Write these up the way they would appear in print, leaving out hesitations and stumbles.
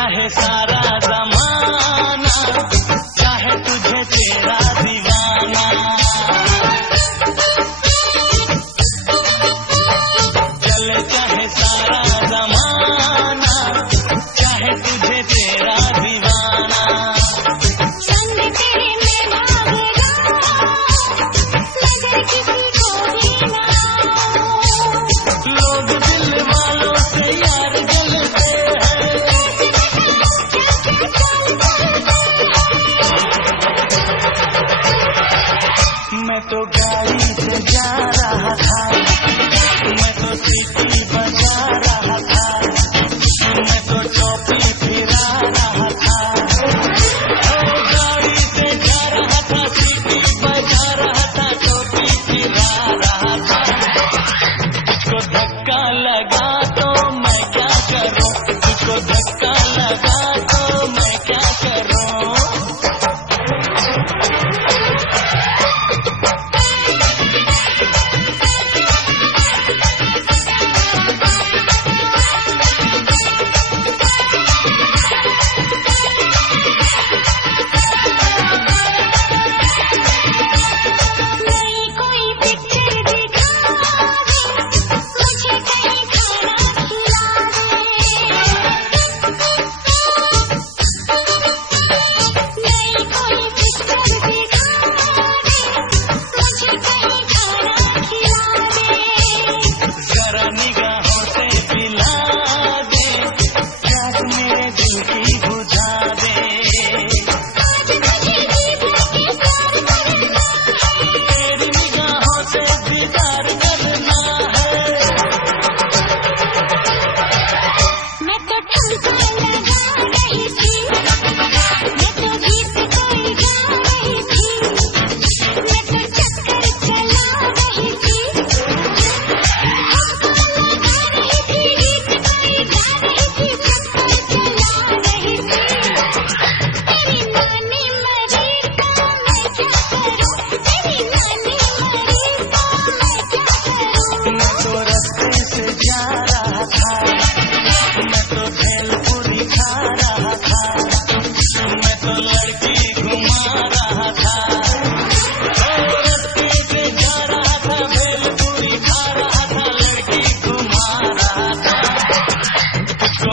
चाहे सारा जमाना, चाहे तुझे तेरा दीवाना। चले चाहे सारा जमाना, चाहे तुझे तेरा दीवाना। संग तेरे में भागेगा, नजर किसी को भी ना। लोग दिल वालों से यार जलते हैं। मैं तो गाड़ी से जा रहा था, मैं तो सीटी बजा रहा था, मैं तो टोपी फिरा रहा था। गाड़ी से जा रहा था, सीटी बजा रहा था, टोपी फिरा रहा था। तुझको धक्का लगा तो मैं क्या करूं, तुझको धक्का लगा तो मैं क्या करूं।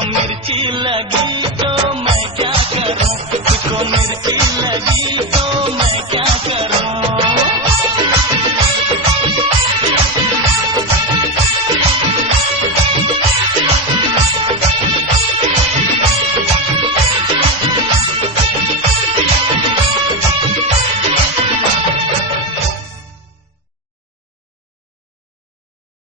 मिर्ची लगी